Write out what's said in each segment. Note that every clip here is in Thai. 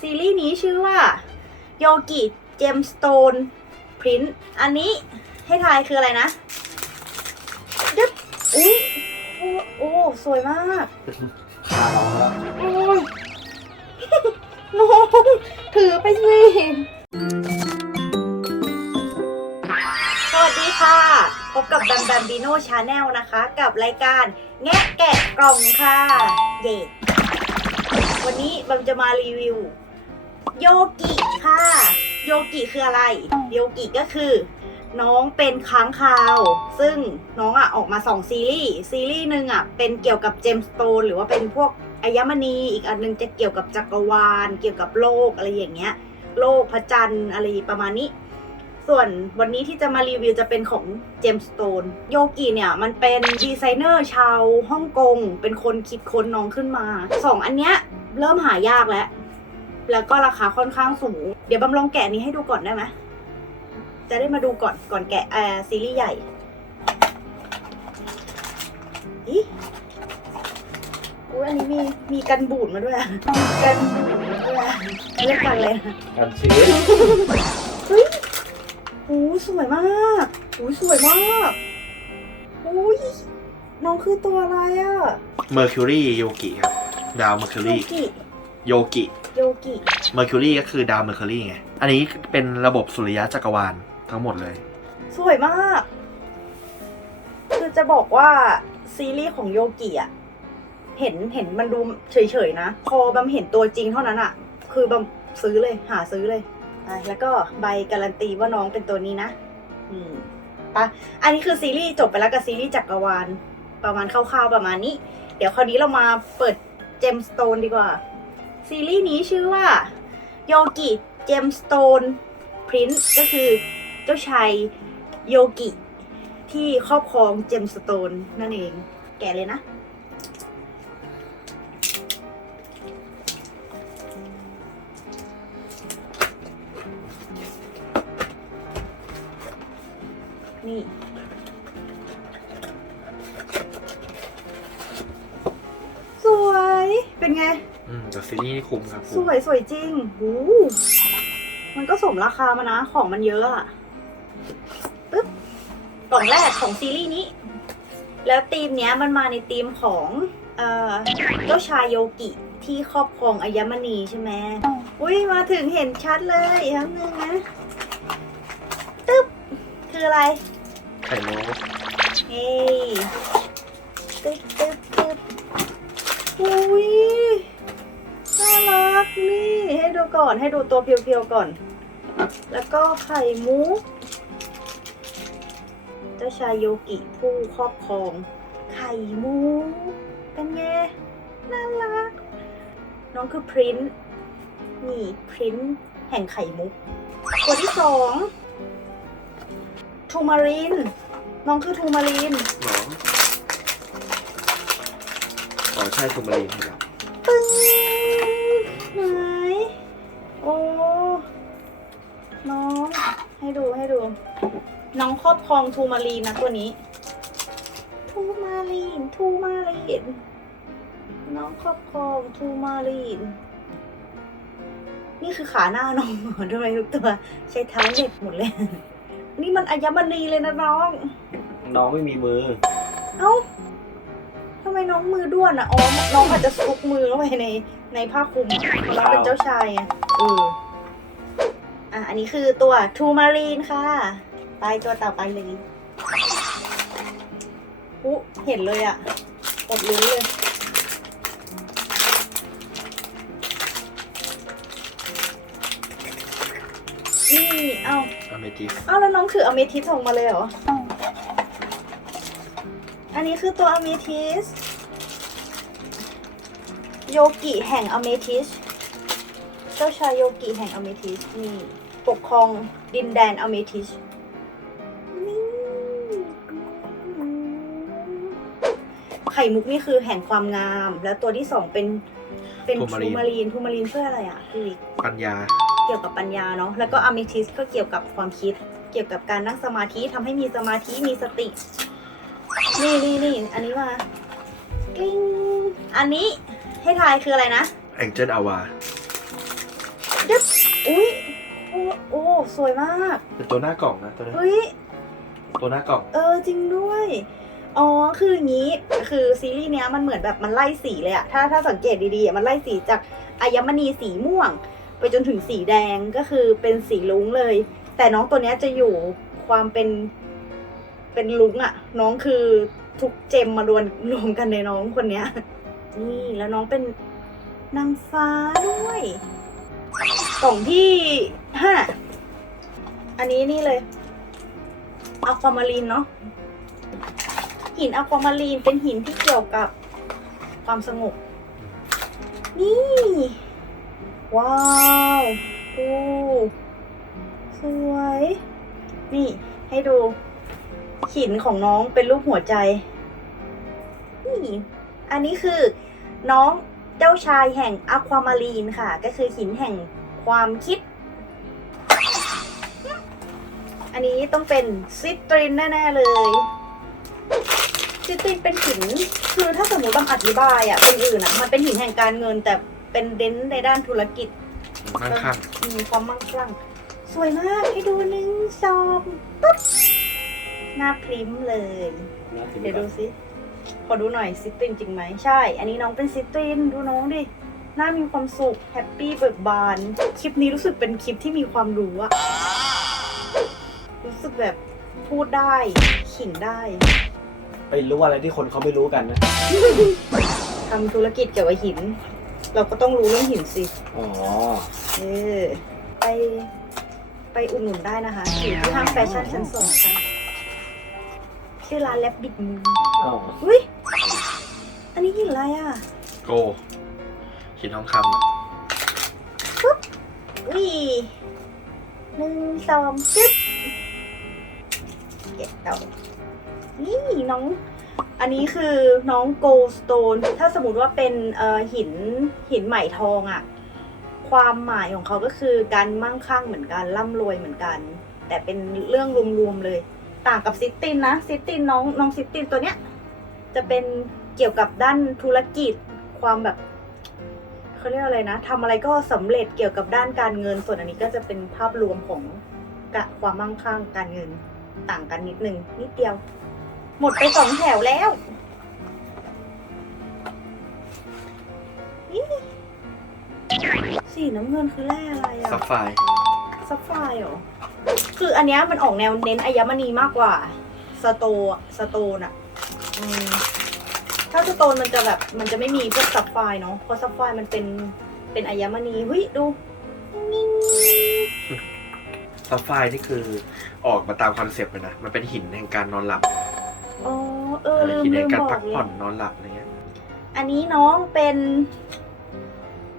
ซีรีส์นี้ชื่อว่าโยกิเจมสโตนพรินอันนี้ให้ทายคืออะไรนะยึบอุ้ยโอ้โอ้สวยมากตาร้องแล้วโอ้ยน้องถือไปสิสวัสดีค่ะ พบกับแบมแบมบีโน่ชาแนลนะคะ กับรายการแงะแกะกล่องค่ะ เย่วันนี้แบมจะมารีวิว โยกิค่ะ โยกิคืออะไร โยกิก็คือ น้องเป็นค้างคาว ซึ่งน้องอะออกมาสองซีรีส์ซีรีส์หนึ่งอะเป็นเกี่ยวกับเจมสโตนหรือว่าเป็นพวกอัญมณีอีกอันหนึงจะเกี่ยวกับจักรวาล เกี่ยวกับโลกอะไรอย่างเงี้ย โลกพระจันทร์อะไรประมาณนี้ ส่วนวันนี้ที่จะมารีวิวจะเป็นของเจมสโตนโยกิเนี่ย มันเป็นดีไซเนอร์ชาวฮ่องกงเป็นคนคิดค้นน้องขึ้นมาสองอันเนี้ยเริ่มหายากแล้ว แล้วก็ราคาค่อนข้างสูง เดี๋ยวบำลองแกะนี้ให้ดูก่อนได้ไหมจะได้มาดูก่อนก่อนแกะแอร์ซีรีส์ใหญ่อีอุ้ยอันนี้มีมีกันบูดมาด้วยอะกันบูดมาด้วยอะเรียกกันเลยอะกันชื้นเฮ้ยโอ้สวยมากโอ้สวยมากโอ้ยน้องคือตัวอะไรอะเมอร์คิวรีโยกิครับดาวเมอร์คิวโยรีกิโยกิ โยกิ เมอร์คิวรีก็คือดาวเมอร์คิวรีไง อันนี้เป็นระบบสุริยะจักรวาลทั้งหมดเลย สวยมาก คือจะบอกว่าซีรีส์ของโยกิอะเห็นเห็นมันดูเฉยๆนะ พอบำเห็นตัวจริงเท่านั้นอะคือบำซื้อเลยหาซื้อเลยอะแล้วก็ใบการันตีว่าน้องเป็นตัวนี้นะ อืมปะอันนี้คือซีรีส์จบไปแล้วกับซีรีส์จักรวาลประมาณคร่าวๆประมาณนี้ เดี๋ยวคราวนี้เรามาเปิดเจมสโตนดีกว่า ซีรีส์นี้ชื่อว่าโยกิเจมสโตนพรินก็คือเจ้าชายโยกิ ที่ครอบครองเจมสโตนนั่นเอง แกะเลยนะ นี่สวย เป็นไง อืมแต่ซีรีส์นี่คุ้มครับสคุ้มวยสวยจริงหูมันก็สมราคามานะ ของมันเยอะอะปึ๊บ กล่องแรกของซีรีส์นี้ แล้วธีมเนี้ยมันมาในธีมของเอ่อเจ้าชายโยกิที่ครอบครองอัญมณีใช่ไหมอุ้ยมาถึงเห็นชัดเลยครั้งนึงนะ ตึ๊บ คืออะไร ไข่โลเฮ้ยตึ๊บตึ๊บตึ๊บอุ้ย น่ารักนี่ให้ดูก่อนให้ดูตัวเพียวๆก่อน แล้วก็ไข่มุกเจ้าชายโยกิผู้ครอบครอง ไข่มุกเป็นไงน่ารัก น้องคือพรินซ์นี่พรินซ์แห่งไข่มุกตัวที่สองทูมาริน น้องคือทูมารินหรออ๋อใช่ทูมารีนครับ ให้ดูให้ดู น้องครอบครองทูมารีนนะตัวนี้ ทูมารีน ทูมารีน น้องครอบครองทูมารีน นี่คือขาหน้าน้องเหรอทำไมทุกตัวใช้เท้าเหน็บหมดเลย นี่มันอัญมณีเลยนะน้อง น้องไม่มีมือ เอ้าทำไมน้องมือด้วนอะอ๋อ น้องอาจจะซุกมือเข้าไปในในผ้าคลุมอะเพราะน้องเป็นเจ้าชายไงเออ อะอันนี้คือตัวทูมารีนค่ะ ไปตัวต่อไปเลยอุ๊เห็นเลยอะอดรู้เลยนี่เอ้าอเมจิสเอ้าแล้วน้องถืออเมทิสส่งมาเลยเหรอ อันนี้คือตัวอเมทิส โยกิแห่งอเมทิส เจ้าชายโยกิแห่งอเมทิสนี่ ปกครองดินแดนอเมทิสนี่ไข่มุกนี่คือแห่งความงาม แล้วตัวที่สองเป็นเป็นทูมารีนทูมารีนช่วยอะไรอะพี่วิกปัญญา เกี่ยวกับปัญญาเนาะแล้วก็อะเมทิสก็เกี่ยวกับความคิด เกี่ยวกับการนั่งสมาธิทำให้มีสมาธิมีสติ นี่นี่นี่อันนี้มากลิ้งอันนี้ให้ทายคืออะไรนะแองเจิลอาวา ยึบอุ้ยโอ้โอ้สวยมากเป็นตัวหน้ากล่องนะตัวนี้เฮ้ยตัวหน้ากล่อง เออจริงด้วย อ๋อคืออย่างนี้คือซีรีส์เนี้ยมันเหมือนแบบมันไล่สีเลยอะถ้าถ้าสังเกตดีๆอะมันไล่สีจากอายมณีสีม่วง ไปจนถึงสีแดงก็คือเป็นสีลุ้งเลย แต่น้องตัวเนี้ยจะอยู่ความเป็นเป็นลุ้งอะน้องคือทุกเจมมารวมรวมกันในน้องคนเนี้ย นี่แล้วน้องเป็นนางฟ้าด้วย กล่องที่ห้าอันนี้นี่เลยอะความารีนเนาะหินอะความารีนเป็นหินที่เกี่ยวกับความสงบ นี่ ว้าวโอ้สวย นี่ให้ดู หินของน้องเป็นรูปหัวใจ นี่ อันนี้คือน้องเจ้าชายแห่งอะความารีนค่ะ ก็คือหินแห่ง ความคิด อันนี้ต้องเป็นซิตรินแน่ ๆ เลยซิตรินเป็นหิน คือถ้าสมมติบางอธิบายอะคนอื่นอะมันเป็นหินแห่งการเงินแต่เป็นเด่นในด้านธุรกิจข้างข้างมีความมั่งคั่งสวยมากให้ดูหนึ่งสองปุ๊บหน้าพริ้มเลยน่าถึงเดี๋ยวดูสิขอดูหน่อยซิตรินจริงไหมใช่ อันนี้น้องเป็นซิตรินดูน้องดิ หน้ามีความสุขแฮปปี้เบิกบาน คลิปนี้รู้สึกเป็นคลิปที่มีความรู้อะรู้สึกแบบพูดได้ขิงได้ ไปรู้อะไรที่คนเขาไม่รู้กันนะ ทำธุรกิจเกี่ยวกับหิน เราก็ต้องรู้เรื่องหินสิ อ๋อ เออ ไปไปอุดหนุนได้นะคะอยู่ที่ห้างแฟชั่นชั้นสองค่ะชื่อร้านแลบบิดมูอ๋ออุ้ยอันนี้หินอะไรอะ โก หินทองคำอะอุ้ยหนึ่งสองจึ๊บเก็บเอานี่น้อง อันนี้คือน้องโกลสโตน ถ้าสมมติว่าเป็นเอ่อหินหินไหมทองอะความหมายของเขาก็คือการมั่งคั่งเหมือนกันร่ำรวยเหมือนกัน แต่เป็นเรื่องรวมๆเลย ต่างกับซิตตินนะซิตตินน้องน้องซิตตินตัวเนี้ยจะเป็นเกี่ยวกับด้านธุรกิจความแบบ เขาเรียกอะไรนะทำอะไรก็สำเร็จเกี่ยวกับด้านการเงิน ส่วนอันนี้ก็จะเป็นภาพรวมของกะความมั่งคั่งการเงินต่างกันนิดนึงนิดเดียว หมดไปสองแถวแล้วนี่สีน้ำเงินคือแร่อะไรอะซับไฟร์ซับไฟร์เหรอ คืออันเนี้ยมันออกแนวเน้นอัญมณีมากกว่า สโตอะสโตนอะอืม ถ้าสโตนมันจะแบบมันจะไม่มีพวกซับไฟร์เนาะเพราะซับไฟร์มันเป็นเป็นอัญมณีเฮ้ยดูนิ่งซับไฟร์นี่คือออกมาตามคอนเซปต์เลยนะ มันเป็นหินแห่งการนอนหลับอ๋อเออลืมหินลืแห่งมการบอพักกเลผ่อนยนอนหลับอะไรเงี้ย อันนี้น้องเป็น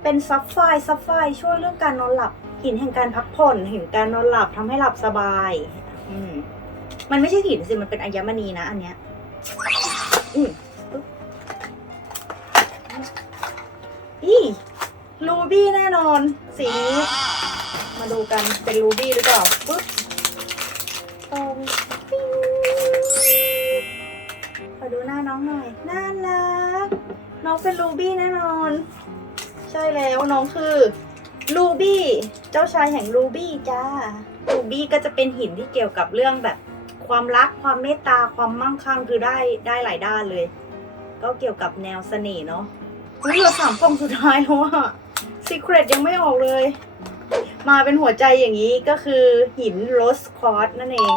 เป็นซับไฟร์ซับไฟร์ช่วยเรื่องการนอนหลับ หินแห่งการพักผ่อนหินการนอนหลับทำให้หลับสบาย อืมมันไม่ใช่หินสิมันเป็นอัญมณีนะ อันเนี้ย อืม อีรูบี้แน่นอน สีนี้ มาดูกันเป็นรูบี้หรือเปล่าปึ๊บตรงปิ้งขอดูหน้าน้องหน่อยน่ารัก น้องเป็นรูบี้แน่นอน ใช่แล้วน้องคือรูบี้เจ้าชายแห่งรูบี้จ้ารูบี้ก็จะเป็นหินที่เกี่ยวกับเรื่องแบบความรักความเมตตาความมั่งคั่งคือได้ได้หลายด้านเลย ก็เกี่ยวกับแนวเสน่ห์เนาะ อุ๊ยเหลือสามกล่องสุดท้ายแล้วอะซีเครตยังไม่ออกเลย มาเป็นหัวใจอย่างนี้ก็คือหินโรสคอร์สนั่นเอง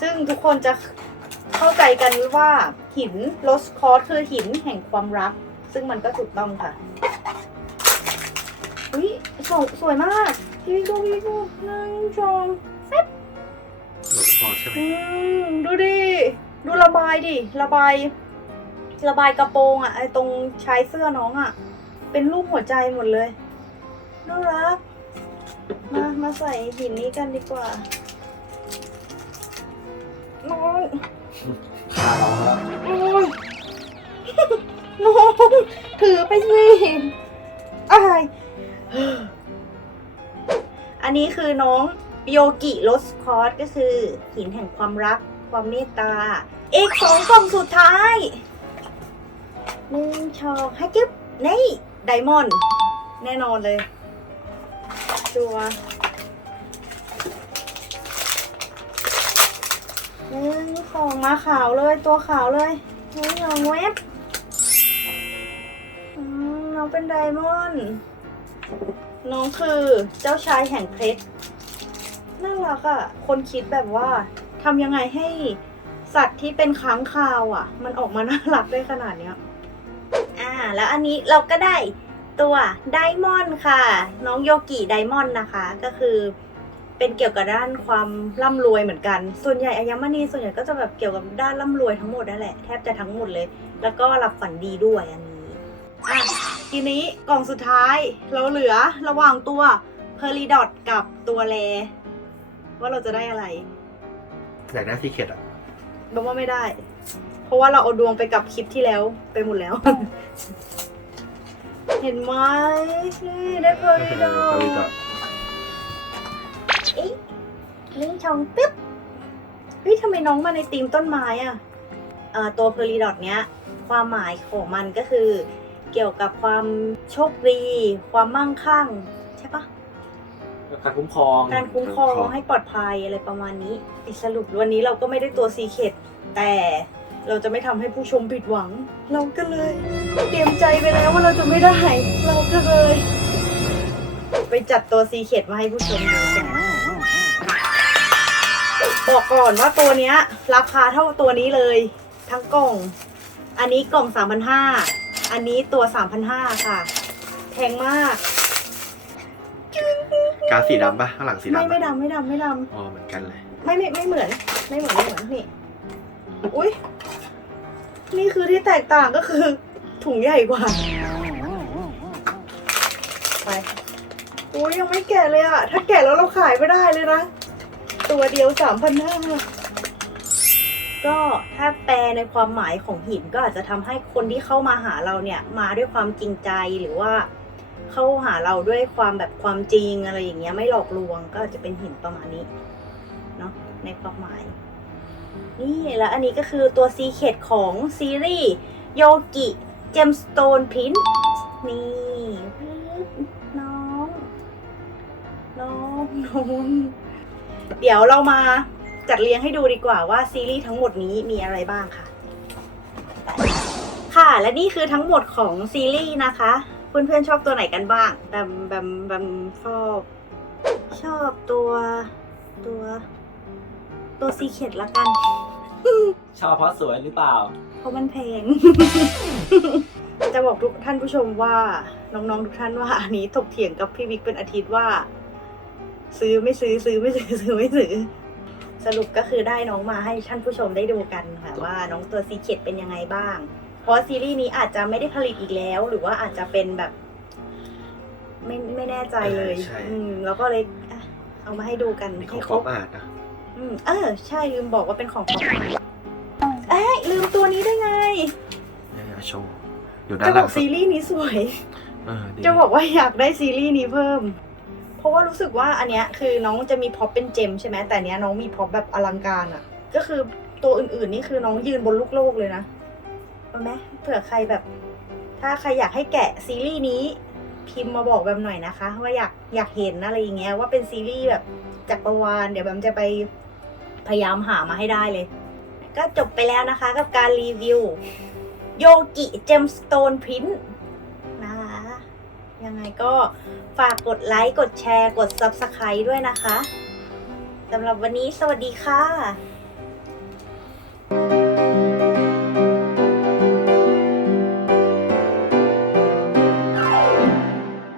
ซึ่งทุกคนจะเข้าใจกันว่าหินโรสคอร์สคือหินแห่งความรัก ซึ่งมันก็ถูกต้องค่ะอุ้ยสวยสวยมากพี่ดูพี่ดูหนึ่งสองหลดคอใช่ไหมอืมดูดิ ดูระบายดิ ระบาย ระบายกระโปรงอะไอตรงชายเสื้อน้องอะเป็นรูปหัวใจหมดเลยน่ารักมามาใส่หินนี้กันดีกว่าน้องพาน้องแล้วโอ้ยน้องถือไปสิอะไรอันนี้คือน้องโยกิโรสคอร์สก็คือหินแห่งความรักความเมตตา อีกสองกล่องสุดท้าย หนึ่งชองให้จึ๊บนี่ไดมอนด์แน่นอนเลยสชัวหนึ่งของมาขาวเลยตัวขาวเลยเฮ้ยองเว็บน้องเป็นไดมอนด์น้องคือเจ้าชายแห่งเพชรน่ารักอะ่ะ คนคิดแบบว่าทำยังไงให้สัตว์ที่เป็นค้างคาวอะ่ะ มันออกมาน่ารักได้ขนาดเนี้ย แล้วอันนี้เราก็ได้ตัวไดมอนด์ค่ะ น้องโยกิไดมอนด์นะคะ ก็คือเป็นเกี่ยวกับด้านความร่ำรวยเหมือนกัน ส่วนใหญ่อายมณีส่วนใหญ่ก็จะแบบเกี่ยวกับด้านร่ำรวยทั้งหมดนั่นแหละแทบจะทั้งหมดเลย แล้วก็รับฝันดีด้วยอันนี้อะทีนี้กล่องสุดท้ายเราเหลือระหว่างตัวเพอร์ d ดอทกับตัวแลว่าเราจะได้อะไรอยากได้ซีเคดอะบอกว่าไม่ได้ เพราะว่าเราเอาดวงไปกับคลิปที่แล้วไปหมดแล้ว เห็นไหมนี่ได้เพอร์ d ดอ Peridot เอ๊ะลิงชองปึ๊บ เฮ้ยทำไมน้องมาในธีมต้นไม้อะเอ่อตัวเพอร์ d ดอทเนี้ย ความหมายของมันก็คือ เกี่ยวกับความโชคดี ความมั่งคั่ง ใช่ปะการคุ้มครองการคุ้มครองคุ้มครองให้ปลอดภัยอะไรประมาณนี้สรุปวันนี้เราก็ไม่ได้ตัวซีเคดแต่ เราจะไม่ทำให้ผู้ชมผิดหวัง เราก็เลย เตรียมใจไปแล้วว่าเราจะไม่ได้เราก็เลย ไปจัดตัวซีเคดมาให้ผู้ชมดูกันบอกก่อนว่าตัวเนี้ย ราคาเท่าตัวนี้เลย ทั้งกล่อง อันนี้กล่อง3,500อันนี้ตัว3,500ค่ะ แพงมาก กาสีดำปะข้างหลังสีไม่ดำไม่ปะดำไม่ดำไม่ดำอ๋อเหมือนกันเลย ไม่ไม่ไม่เหมือน ไม่เหมือนไม่เหมือนนี่ อุ้ย นี่คือที่แตกต่างก็คือ ถุงใหญ่กว่า ไปโอ้ยยังไม่แก่เลยอะถ้าแก่แล้วเราขายไม่ได้เลยนะ ตัวเดียวสามพันห้าก็ถ้าแปลในความหมายของหินก็อาจจะทำให้คนที่เข้ามาหาเราเนี่ย มาด้วยความจริงใจหรือว่า เข้าหาเราด้วยความแบบความจริงอะไรอย่างเงี้ยไม่หลอกลวงก็อาจจะเป็นหินประมาณนี้เนาะในความหมาย นี่แล้วอันนี้ก็คือตัวซีเคดของซีรีส์โยกิเจมสโตนพินนี่น้อง น้องน้องเดี๋ยวเรามาจัดเรียงให้ดูดีกว่าว่าซีรีส์ทั้งหมดนี้มีอะไรบ้างค่ะ ค่ะและนี่คือทั้งหมดของซีรีส์นะคะ เพื่อนๆชอบตัวไหนกันบ้างแบมแบมแบมชอบชอบตัวตัวตัวซีเคดละกัน ชอบเพราะสวยหรือเปล่า เพราะมันแพง จะบอกทุกท่านผู้ชมว่า น้องๆทุกท่านว่าอันนี้ถกเถียงกับพี่วิกเป็นอาทิตย์ว่า ซื้อไม่ซื้อซื้อไม่ซื้อซื้อไม่ซื้อ สรุปก็คือได้น้องมาให้ท่านผู้ชมได้ดูกันค่ะว่าน้องตัวซีเคดเป็นยังไงบ้าง เพราะซีรีส์นี้อาจจะไม่ได้ผลิตอีกแล้ว หรือว่าอาจจะเป็นแบบ ไม่ไม่แน่ใจเลยเออใช่ อืมแล้วก็เลยอะเอามาให้ดูกันมีขอให้งคครรบบอาร์ตนะ อืมเออใช่ลืมบอกว่าเป็นของป๊อปเอ้ยลืมตัวนี้ได้ไงเนี่ยโชว์อยู่ด้าจะนหบลัองกซีรีส์นี้สวย เออดีจะบอกว่าอยากได้ซีรีส์นี้เพิ่ม เพราะว่ารู้สึกว่าอันเนี้ยคือน้องจะมีพ็อปเป็นเจมใช่ไหมแต่อันเนี้ยน้องมีพ็อปแบบอลังการอะ่ะ ก็คือตัวอื่นๆนี่คือน้องยืนบนลูกโลกเลยนะเอาไหมเผื่อใครแบบ ถ้าใครอยากให้แกะซีรีส์นี้ พิมพ์มาบอกแบบหน่อยนะคะ ว่าอยากอยากเห็นอะไรอย่างเงี้ยว่าเป็นซีรีส์แบบจักรวาลเดี๋ยวแบมจะไป พยายามหามาให้ได้เลย ก็จบไปแล้วนะคะกับการรีวิวโยกิเจมสโตนพินนะคะยังไงก็ฝากกดไลค์ กดแชร์ กด Subscribe ด้วยนะคะสำหรับวันนี้สวัสดีค่ะ